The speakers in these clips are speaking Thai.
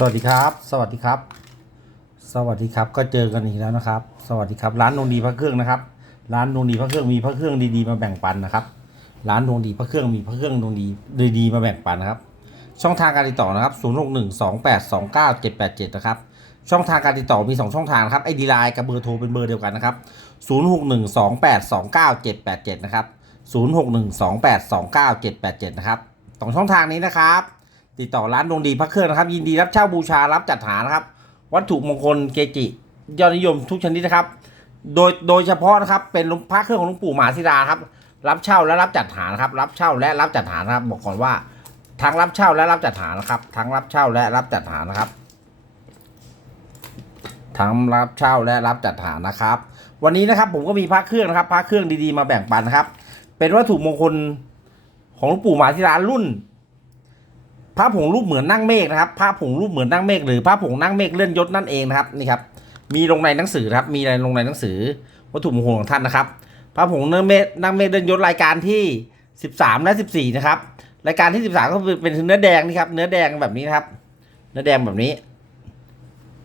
สวัสดีครับ สวัสดีครับ สวัสดีครับ ก็เจอกันอีกแล้วนะครับ สวัสดีครับ ร้านดวงดีพระเครื่องนะครับ ร้านดวงดีพระเครื่องมีพระเครื่องดีๆมาแบ่งปันนะครับ ร้านดวงดีพระเครื่องมีพระเครื่องดวงดีดีๆมาแบ่งปันนะครับ ช่องทางการติดต่อนะครับ 0 6 1 2 8 2 9 7 8 7 นะครับ ช่องทางการติดต่อมี 2 ช่องทางครับไอดีไลน์กับเบอร์โทรเป็นเบอร์เดียวกันนะครับ 0 6 1 2 8 2 9 7 8 7 นะครับ 0 6 1 2 8 2 9 7 8 7 นะครับสองช่องทางนี้นะครับ ติดต่อร้านดวงดีพระเครื่องนะครับ ยินดีรับเช่าบูชารับจัดหานะครับ วัตถุมงคลเกจิ ยอดนิยมทุกชนิดนะครับ โดยโดยเฉพาะนะครับเป็นพระเครื่องของหลวงปู่มหาศิลาครับรับเช่าและรับจัดหานะครับ รับเช่าและรับจัดหานะครับ บอกก่อนว่าทั้งรับเช่าและรับจัดหานะครับทั้งรับเช่าและรับจัดหานะครับทั้งรับเช่าและรับจัดหานะครับ วันนี้นะครับผมก็มีพระเครื่องนะครับพระเครื่องดีๆมาแบ่งปันนะครับ เป็นวัตถุมงคลของหลวงปู่มหาศิลารุ่น พระผงรูปเหมือนนั่งเมฆนะครับพระผงรูปเหมือนนั่งเมฆหรือพระผงนั่งเมฆเลื่อนยศนั่นเองนะครับนี่ครับมีลงในหนังสือครับมีอะไรลงในหนังสือวัตถุมงคลของท่านนะครับ พระผงนั่งเมฆนั่งเมฆเลื่อนยศรายการที่ 13 และ 14 นะครับรายการที่ 13 ก็คือเป็นเนื้อแดงนี่ครับเนื้อแดงแบบนี้ครับ เนื้อแดงแบบนี้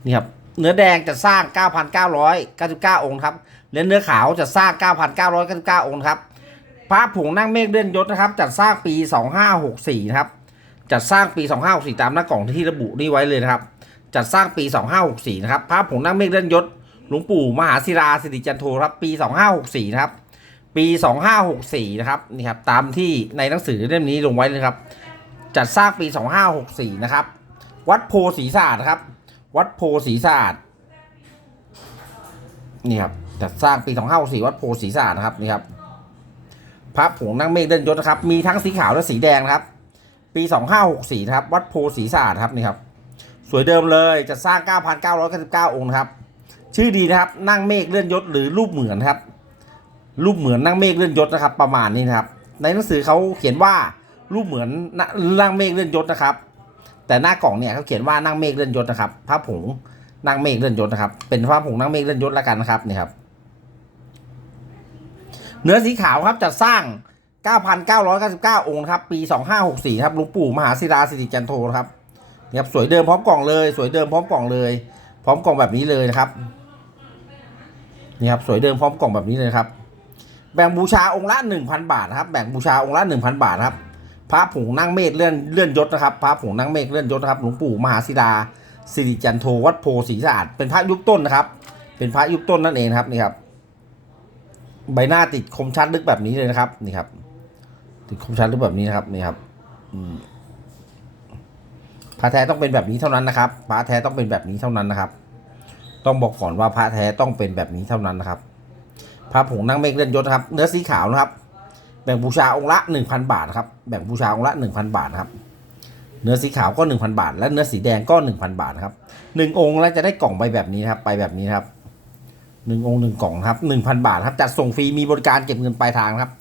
นี่ครับเนื้อแดงจะสร้าง 9,999 องค์ครับและเนื้อขาวจะสร้าง 9,999 องค์ครับพระผงนั่งเมฆเลื่อนยศนะครับจัดสร้างปี 2564 นะครับ จัดสร้างปี 2564 ตามหน้ากล่องที่ระบุนี่ไว้เลยนะครับ จัดสร้างปี 2564 นะครับพระผงนั่งเมฆเลื่อนยศ หลวงปู่มหาศิลาสิริจันโทครับ ปี 2564 นะครับ ปี 2564 นะครับ นี่ครับ ตามที่ในหนังสือเล่มนี้ลงไว้เลยครับ จัดสร้างปี 2564 นะครับ วัดโพศรีสะอาดนะครับ วัดโพศรีสะอาดนี่ครับ จัดสร้างปี 2564 วัดโพศรีสะอาดนะครับ นี่ครับ พระผงนั่งเมฆเลื่อนยศนะครับ มีทั้งสีขาวและสีแดงนะครับ ปี 2564นะครับ วัดโพศรีสะอาดครับนี่ครับ สวยเดิมเลยจะสร้าง 9,999 องค์ครับ ชื่อดีนะครับ นั่งเมฆเลื่อนยศหรือรูปเหมือนครับ รูปเหมือนนั่งเมฆเลื่อนยศนะครับ ประมาณนี้นะครับ ในหนังสือเขาเขียนว่ารูปเหมือนนั่งเมฆเลื่อนยศนะครับ แต่หน้ากล่องเนี่ยเขาเขียนว่านั่งเมฆเลื่อนยศนะครับพระผงนั่งเมฆเลื่อนยศนะครับ เป็นพระผงนั่งเมฆเลื่อนยศแล้วกันนะครับนี่ครับ เนื้อสีขาวครับจัดสร้าง 9,999 องค์ครับ ปี 2564 ครับหลวงปู่มหาศิลาสิริจันโทครับนี่ครับสวยเดิมพร้อมกล่องเลย สวยเดิมพร้อมกล่องเลย พร้อมกล่องแบบนี้เลยนะครับนี่ครับสวยเดิมพร้อมกล่องแบบนี้เลยครับ แบ่งบูชาองค์ละ 1,000 บาทนะครับ แบ่งบูชาองค์ละ 1,000 บาทครับพระผงนั่งเมฆเลื่อนเลื่อนยศนะครับพระผงนั่งเมฆเลื่อนยศนะครับหลวงปู่มหาศิลาสิริจันโทวัดโพศรีสะอาดเป็นพระยุคต้นนะครับ เป็นพระยุคต้นนั่นเองนะครับนี่ครับ ใบหน้าติดคมชัดลึกแบบนี้เลยนะครับนี่ครับ ติดคมชัดลึกแบบนี้นะครับนี่ครับพระแท้ต้องเป็นแบบนี้เท่านั้นนะครับพระแท้ต้องเป็นแบบนี้เท่านั้นนะครับ ต้องบอกก่อนว่าพระแท้ต้องเป็นแบบนี้เท่านั้นนะครับพระผงนั่งเมฆเลื่อนยศครับ เนื้อสีขาวนะครับ แบ่งบูชาองค์ละหนึ่งพันบาทครับแบ่งบูชาองค์ละหนึ่งพันบาทครับเนื้อสีขาวก็หนึ่งพันบาท และเนื้อสีแดงก็หนึ่งพันบาทครับหนึ่งองค์แล้วจะได้กล่องใบแบบนี้ครับ ไปแบบนี้ครับหนึ่งองค์หนึ่งกล่องครับหนึ่งพันบาทครับจัดส่งฟรีมีบริการเก็บเงินปลายทางครับ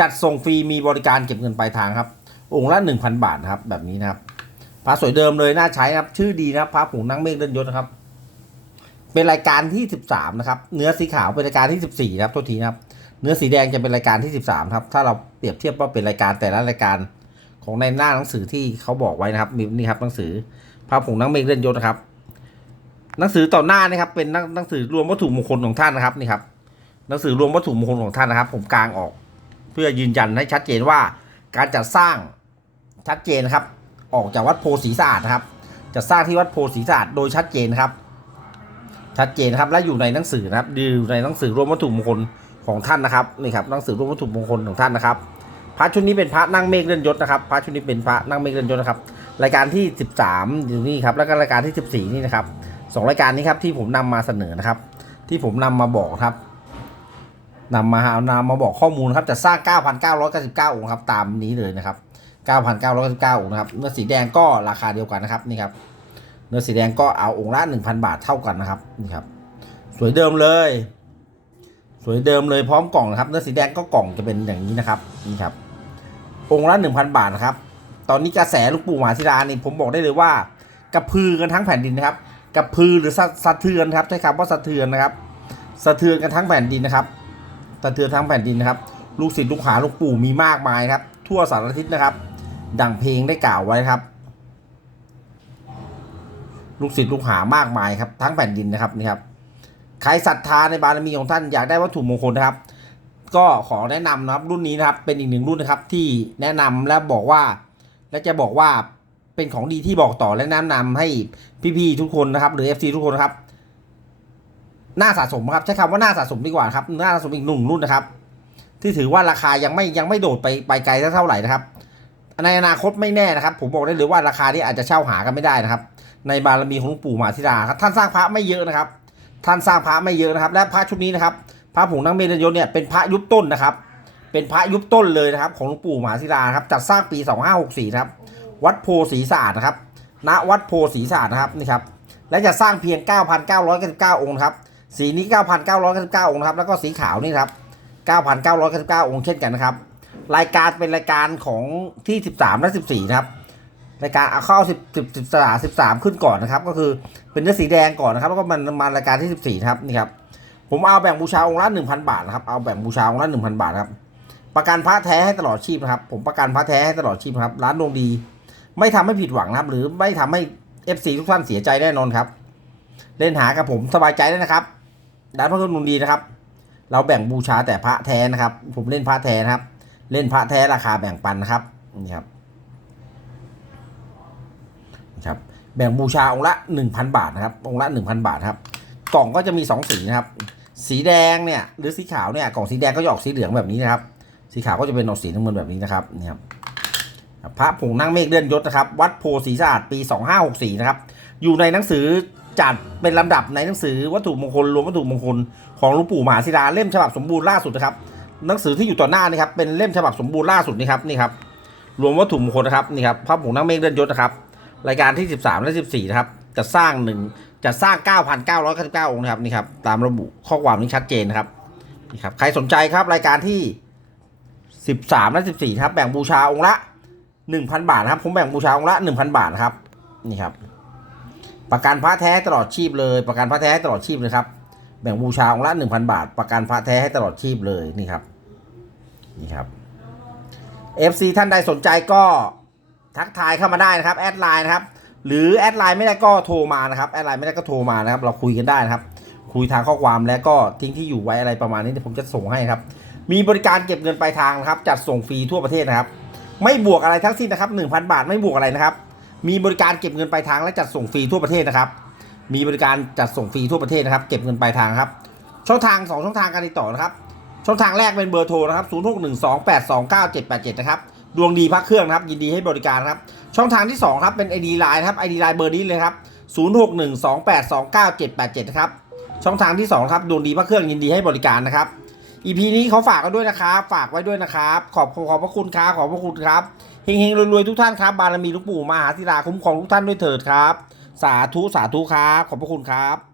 จัดส่งฟรีมีบริการเก็บเงินปลายทางครับ องค์ละหนึ่งพันบาทนะครับ แบบนี้นะครับพระสวยเดิมเลยน่าใช้นะครับ ชื่อดีนะพระผงนั่งเมฆเลื่อนยศนะครับ เป็นรายการที่สิบสามนะครับ เนื้อสีขาวเป็นรายการที่สิบสี่นะครับโทษทีนะครับ เนื้อสีแดงจะเป็นรายการที่ 13 ครับ ถ้าเราเปรียบเทียบว่าเป็นรายการแต่ละรายการของในหน้าหนังสือที่เขาบอกไว้นะครับ มีนี่ครับหนังสือพระผงนักเมฆเลื่นยศนะครับหนังสือต่อหน้านี่ครับ เป็นหนังหนังสือรวมวัตถุมงคลของท่านนะครับนี่ครับหนังสือรวมวัตถุมงคลของท่านนะครับ ผมกางออก เพื่อยืนยันให้ชัดเจนว่า การจัดสร้างชัดเจนครับ ออกจากวัดโพสีสะอาดนะครับจัดสร้างที่วัดโพสีสะอาดโดยชัดเจนครับ ชัดเจนครับและอยู่ในหนังสือนะครับอยู่ในหนังสือรวมวัตถุมงคลของท่านนะครับนี่ครับหนังสือรูปวัตถุมงคลของท่านนะครับพระชุดนี้เป็นพระนั่งเมฆเลื่อนยศนะครับพระชุดนี้เป็นพระนั่งเมฆเลื่อนยศนะครับรายการที่ 13อยู่นี่ครับแล้วก็รายการที่ 14 นี่นะครับสองรายการนี้ครับที่ผมนำมาเสนอนะครับ ที่ผมนำมาบอกครับ นำมาเอานำมาบอกข้อมูลครับจะสร้าง 9,999 องค์ครับตามนี้เลยนะครับ 9,999 องค์นะครับเนื้อสีแดงก็ราคาเดียวกันนะครับนี่ครับเนื้อสีแดงก็เอาองค์ละ 1,000 บาทเท่ากันนะครับนี่ครับสวยเดิมเลย สวยเดิมเลยพร้อมกล่องนะครับ เนื้อสีแดงก็กล่องจะเป็นอย่างนี้นะครับนี่ครับองค์ละหนึ่งพันบาทนะครับตอนนี้กระแสลูกปู่มหาศิลานี่ผมบอกได้เลยว่า กระพือกันทั้งแผ่นดินนะครับกระพือหรือสะสะเทือนครับใช้คำว่าสะเทือนนะครับ สะเทือนกันทั้งแผ่นดินนะครับ สะเทือนทั้งแผ่นดินนะครับ ลูกศิษย์ลูกหาลูกปู่มีมากมายครับ ทั่วสารทิศนะครับ ดังเพลงได้กล่าวไว้ครับ ลูกศิษย์ลูกหามากมายครับทั้งแผ่นดินนะครับนี่ครับใครศรัทธาในบารมีของท่านอยากได้วัตถุมงคลนะครับ ก็ขอแนะนำนะครับรุ่นนี้นะครับเป็นอีกหนึ่งรุ่นนะครับที่แนะนำและบอกว่า และจะบอกว่าเป็นของดีที่บอกต่อและแนะนำให้พี่ๆทุกคนนะครับ หรือ FC ทุกคนนะครับ น่าสะสมครับใช้คำว่าน่าสะสมดีกว่าครับน่าสะสมอีกหนึ่งรุ่นนะครับ ที่ถือว่าราคายังไม่ยังไม่โดดไปไปไกลเท่าไหร่นะครับในอนาคตไม่แน่นะครับ ผมบอกได้เลยว่าราคานี้อาจจะเช่าหากันไม่ได้นะครับ ในบารมีของลวงปู่มหาธิดาครับท่านสร้างพระไม่เยอะนะครับ ท่านสร้างพระไม่เยอะนะครับ และพระชุดนี้นะครับพระผงนั่งเมรยศเนี่ยเป็นพระยุบต้นนะครับ เป็นพระยุบต้นเลยนะครับ ของหลวงปู่มหาธิดาครับจัดสร้างปี 2564ครับวัดโพศรีสะอาดนะครับณวัดโพศรีสะอาดนะครับนี่ครับและจะสร้างเพียง 9,999 องค์ครับ สีนี้ 9,999 องค์นะครับ แล้วก็สีขาวนี่ครับ 9,999 องค์เช่นกันนะครับ รายการเป็นรายการของที่ 13 และ 14 นะครับ รายการเอาเข้า 10 10 13 13 ขึ้นก่อนนะครับ ก็คือเป็นเนื้อสีแดงก่อนนะครับ แล้วก็มันมารายการที่ 14 นะครับนี่ครับ ผมเอาแบ่งบูชาองค์ละ 1,000 บาทนะครับ เอาแบ่งบูชาองค์ละ 1,000 บาทครับ ประกันพระแท้ให้ตลอดชีพนะครับ ผมประกันพระแท้ให้ตลอดชีพครับ ร้านดวงดี ไม่ทำให้ผิดหวังนะครับ หรือไม่ทำให้ FC ทุกท่านเสียใจแน่นอนครับ เล่นหากับผมสบายใจได้นะครับ ร้านพระเครื่องดูดีนะครับ เราแบ่งบูชาแต่พระแท้นะครับ ผมเล่นพระแท้นะครับ เล่นพระแท้ราคาแบ่งปันนะครับนี่ครับครับ แบ่งบูชาองค์ละ 1,000 บาทนะครับ องค์ละ 1,000 บาทครับ กล่องก็จะมี 2 สีนะครับ สีแดงเนี่ยหรือสีขาวเนี่ย กล่องสีแดงก็จะออกสีเหลืองแบบนี้นะครับ สีขาวก็จะเป็นออกสีน้ำเงินแบบนี้นะครับนี่ครับ พระผงนั่งเมฆเลื่อนยศนะครับ วัดโพศรีสะอาดปี 2564 นะครับ อยู่ในหนังสือ จัดเป็นลำดับในหนังสือวัตถุมงคลรวมวัตถุมงคลของหลวงปู่มหาศิลาเล่มฉบับสมบูรณ์ล่าสุดนะครับ หนังสือที่อยู่ต่อหน้านี่ครับเป็นเล่มฉบับสมบูรณ์ล่าสุดนี่ครับนี่ครับรวมวัตถุมงคลนะครับนี่ครับพระผงนั่งเมฆเลื่อนยศนะครับรายการที่ 13 และ 14 นะครับจะสร้างหนึ่งจะสร้าง 9,999 องค์นะครับนี่ครับตามระบุข้อความนี้ชัดเจนนะครับนี่ครับใครสนใจครับรายการที่ 13 และ 14 ครับแบ่งบูชาองค์ละ 1,000 บาทนะครับผมแบ่งบูชาองค์ละ 1,000 บาทนะครับนี่ครับ ประกันพระแท้ตลอดชีพเลย ประกันพระแท้ให้ตลอดชีพเลยครับ แบ่งบูชาองค์ละ1,000บาท ประกันพระแท้ให้ตลอดชีพเลยนี่ครับนี่ครับ FC ท่านใดสนใจก็ทักทายเข้ามาได้นะครับแอดไลน์นะครับหรือแอดไลน์ไม่ได้ก็โทรมานะครับแอดไลน์ไม่ได้ก็โทรมานะครับ เราคุยกันได้นะครับ คุยทางข้อความแล้วก็ทิ้งที่อยู่ไว้อะไรประมาณนี้เดี๋ยวผมจะส่งให้ครับ มีบริการเก็บเงินปลายทางนะครับ จัดส่งฟรีทั่วประเทศนะครับ ไม่บวกอะไรทั้งสิ้นนะครับ 1,000 บาทไม่บวกอะไรนะครับ มีบริการเก็บเงินปลายทางและจัดส่งฟรีทั่วประเทศนะครับ มีบริการจัดส่งฟรีทั่วประเทศนะครับ เก็บเงินปลายทางครับ ช่องทาง 2 ช่องทางการติดต่อนะครับ ช่องทางแรกเป็นเบอร์โทรนะครับ 0612829787 นะครับ ดวงดีพักเครื่องนะครับ ยินดีให้บริการครับ ช่องทางที่2ครับ เป็น ID Line ครับ ID Line เบอร์นี้เลยครับ 0612829787 นะครับ ช่องทางที่2ครับ ดวงดีพักเครื่องยินดีให้บริการนะครับ EP นี้เขาฝากกันด้วยนะครับ ฝากไว้ด้วยนะครับ ขอบขอบพระคุณครับ ขอบพระคุณครับ เฮงๆรวยๆทุกท่านครับบารมีหลูกปู่มหาศิลาคุ้มครองทุกท่านด้วยเถิดครับ สาธุสาธุครับขอบพระคุณครับ